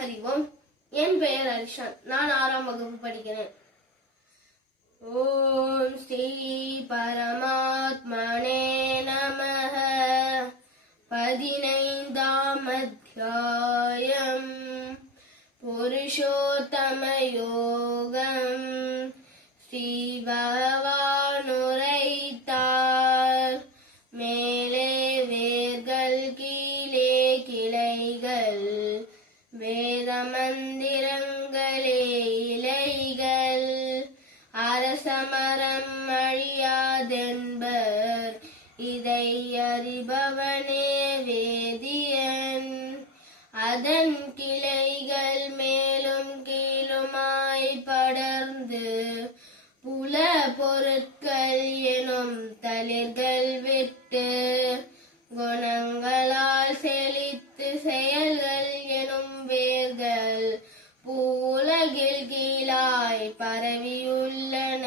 ஹரி ஓம். என் பெயர் ஹரிஷான். நான் 6ஆம் வகுப்பு படிக்கிறேன். ஓம் ஸ்ரீ பரமாத்மனே நமஹ. 15ஆம் அத்தியாயம். புருஷோத்தம யோகம். ஸ்ரீ பகவான் உரைத்தார், மேலே வேர்கள் கீழே கிளைகள், வேத மந்திரங்களே இலைகள், அரசமரம் அழியாதென்பர், இதை அறிபவனே வேதியன். அதன் கிளைகள் மேலும் கீழுமாய் படர்ந்து, புல பொருட்கள் எனும் தளிர்கள் விட்டு, குணங்களால் செழித்து செயல்கள் எனும் வேர்கள் பூலகில் கீழாய் பரவியுள்ளன.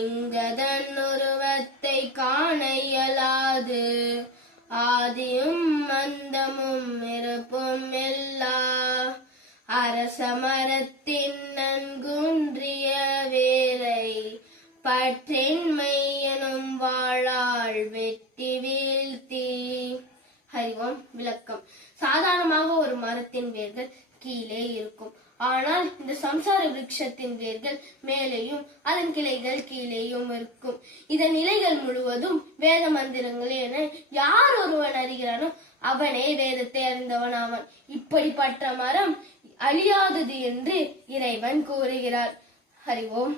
இங்கதன் உருவத்தை காண இயலாது, ஆதியும் அந்தமும் இருப்பும் எல்லா. அரச மரத்தின் நன்குன்றிய வேரை, பற்றின்மை எனும் வாழால் வெட்டி வீழ்த்தி. ஹரி ஓம். விளக்கம். சாதாரணமாக ஒரு மரத்தின் வேர்கள் கீழே இருக்கும். ஆனால் இந்த சம்சார விருட்சத்தின் வேர்கள் மேலேயும் அதன் கிளைகள் கீழேயும் இருக்கும். இதன் இலைகள் முழுவதும் வேத மந்திரங்கள் என யார் ஒருவன் அறிகிறானோ அவனே வேதத்தை அறிந்தவன் ஆவான். இப்படிப்பட்ட மரம் அழியாதது என்று இறைவன் கூறுகிறார். ஹரி ஓம்.